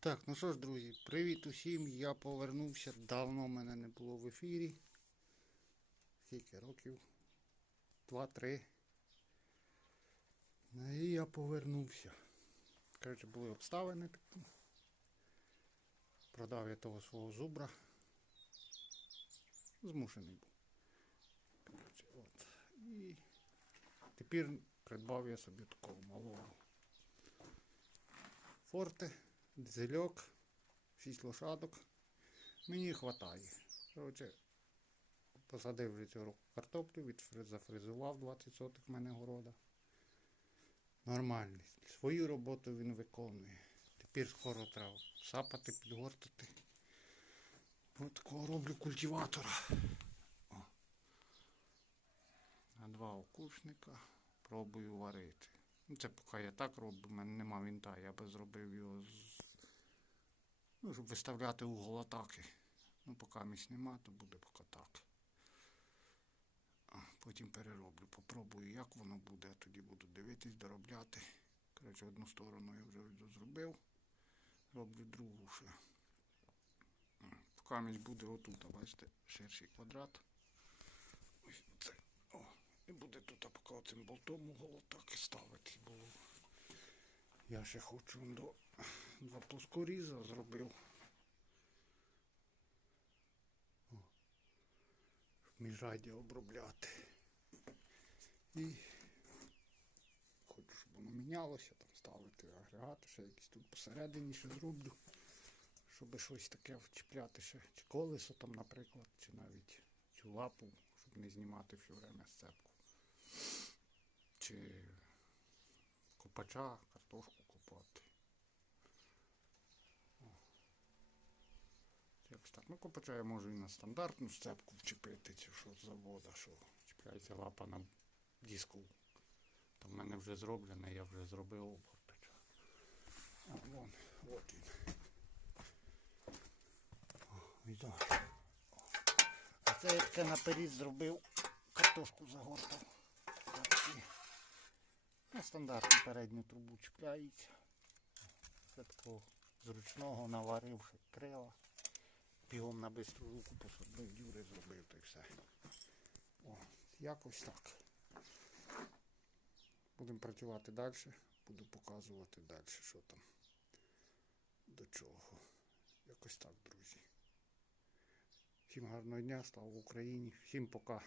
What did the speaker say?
Так, ну що ж, друзі, привіт усім. Я повернувся. Давно мене не було в ефірі. Скільки років? Два-три. Ну і я повернувся. Коротше, були обставини. Продав я того свого зубра. Змушений був. Коротше, от. І тепер придбав я собі такого малого. Форте, дизельок, 6 лошадок. Мені вистачає. Коротше, посадив вже року картоплю, зафрезував 20 сотих в мене города. Нормальний. Свою роботу він виконує. Тепер скоро треба сапати, підгортати. Ось такого роблю культиватора. О. На два окушника пробую варити. Ну, це поки я так роблю, в мене нема вінта, я би зробив його з. Ну, щоб виставляти угол атаки. Ну, поки місць нема, то буде поки так. Потім перероблю, попробую, як воно буде, тоді буду дивитись, доробляти. Коротше, одну сторону я вже зробив. Роблю другу ще. Поки буде отут, бачите, ширший квадрат. Ось це. О, і буде тут, а поки цим болтом угол так ставити. Бо я ще хочу до два плоскоріза зробив. О, щоб міжраді обробляти. І хочу, щоб воно мінялося, там ставити агрегати, ще якісь тут посередині ще зроблю. Щоб щось таке вчіпляти ще, чи колесо там, наприклад, чи навіть цю лапу, щоб не знімати все время сцепку. Чи копача, картошку копати. О. Якось так. Ну, копача я можу і на стандартну сцепку вчепити, чи що з завода, що чіпляється лапа на диску. Там в мене вже зроблене, я вже зробив обгортача. А вон, от він. О. А це я таке наперед зробив, картошку загортав. На стандартну передню трубу чіпляється. Це такого зручного наваривши крила. Бігом на бистру руку посадив, дюри зробив і все. О, якось так. Будемо працювати далі. Буду показувати далі, що там до чого. Якось так, друзі. Всім гарного дня, слава Україні, всім пока.